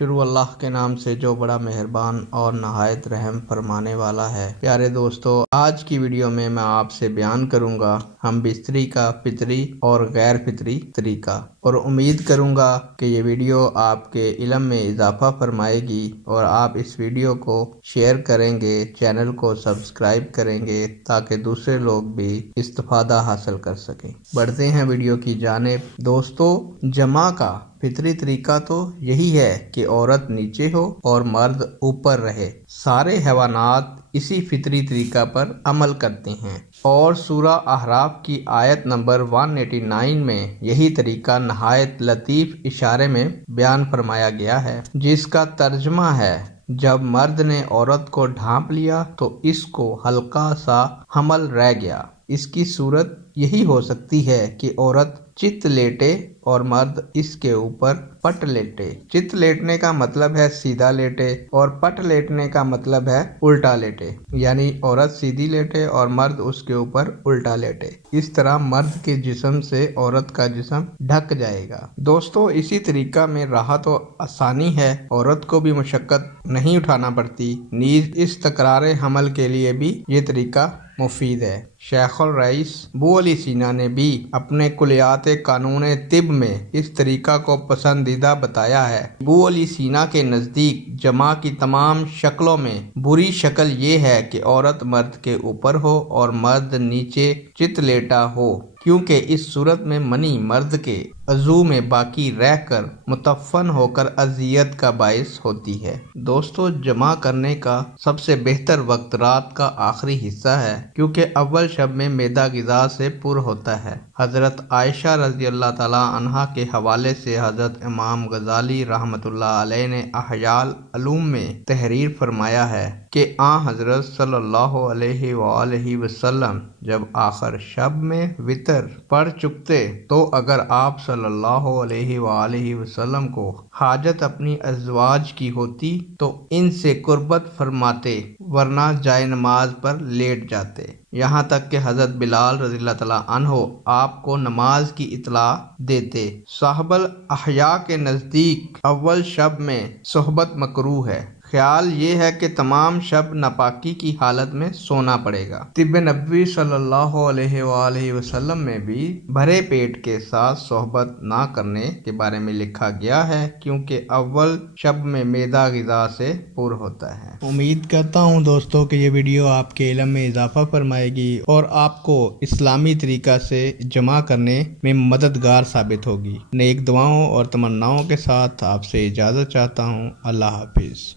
شروع اللہ کے نام سے جو بڑا مہربان اور نہایت رحم فرمانے والا ہے۔ پیارے دوستو، آج کی ویڈیو میں آپ سے بیان کروں گا ہم بستری کا فطری اور غیر فطری طریقہ، اور امید کروں گا کہ یہ ویڈیو آپ کے علم میں اضافہ فرمائے گی اور آپ اس ویڈیو کو شیئر کریں گے، چینل کو سبسکرائب کریں گے تاکہ دوسرے لوگ بھی استفادہ حاصل کر سکیں۔ بڑھتے ہیں ویڈیو کی جانب۔ دوستو، جمع کا فطری طریقہ تو یہی ہے کہ عورت نیچے ہو اور مرد اوپر رہے۔ سارے حیوانات اسی فطری طریقہ پر عمل کرتے ہیں، اور سورہ اعراف کی آیت نمبر 189 میں یہی طریقہ نہایت لطیف اشارے میں بیان فرمایا گیا ہے، جس کا ترجمہ ہے: جب مرد نے عورت کو ڈھانپ لیا تو اس کو ہلکا سا حمل رہ گیا۔ اس کی صورت یہی ہو سکتی ہے کہ عورت چت لیٹے اور مرد اس کے اوپر پٹ لیٹے۔ چت لیٹنے کا مطلب ہے سیدھا لیٹے، اور پٹ لیٹنے کا مطلب ہے الٹا لیٹے، یعنی عورت سیدھی لیٹے اور مرد اس کے اوپر الٹا لیٹے۔ اس طرح مرد کے جسم سے عورت کا جسم ڈھک جائے گا۔ دوستو، اسی طریقہ میں راحت و آسانی ہے، عورت کو بھی مشقت نہیں اٹھانا پڑتی، نیز اس تکرار حمل کے لیے بھی یہ طریقہ مفید ہے۔ شیخ الرئیس ابو علی سینا نے بھی اپنے کلیات قانون طب میں اس طریقہ کو پسندیدہ بتایا ہے۔ ابو علی سینا کے نزدیک جمع کی تمام شکلوں میں بری شکل یہ ہے کہ عورت مرد کے اوپر ہو اور مرد نیچے چت لیٹا ہو، کیونکہ اس صورت میں منی مرد کے عضو میں باقی رہ کر متفن ہو کر اذیت کا باعث ہوتی ہے۔ دوستو، جمع کرنے کا سب سے بہتر وقت رات کا آخری حصہ ہے، کیونکہ اول شب میں معدہ غذا سے پر ہوتا ہے۔ حضرت عائشہ رضی اللہ تعالیٰ عنہا کے حوالے سے حضرت امام غزالی رحمۃ اللہ علیہ نے احیاء العلوم میں تحریر فرمایا ہے کہ آن حضرت صلی اللہ علیہ وآلہ وسلم جب آخر شب میں وتر پڑھ چکتے تو اگر آپ صلی اللہ علیہ وآلہ وسلم کو حاجت اپنی ازواج کی ہوتی تو ان سے قربت فرماتے، ورنہ جائے نماز پر لیٹ جاتے، یہاں تک کہ حضرت بلال رضی اللہ تعالیٰ عنہ آپ کو نماز کی اطلاع دیتے۔ صاحب الاحیاء کے نزدیک اول شب میں صحبت مکروہ ہے۔ خیال یہ ہے کہ تمام شب ناپاکی کی حالت میں سونا پڑے گا۔ طب نبوی صلی اللہ علیہ وآلہ وسلم میں بھی بھرے پیٹ کے ساتھ صحبت نہ کرنے کے بارے میں لکھا گیا ہے، کیونکہ اول شب میں معدہ غذا سے پر ہوتا ہے۔ امید کرتا ہوں دوستوں کہ یہ ویڈیو آپ کے علم میں اضافہ فرمائے گی اور آپ کو اسلامی طریقہ سے جمع کرنے میں مددگار ثابت ہوگی۔ نیک دعاؤں اور تمناؤں کے ساتھ آپ سے اجازت چاہتا ہوں۔ اللہ حافظ۔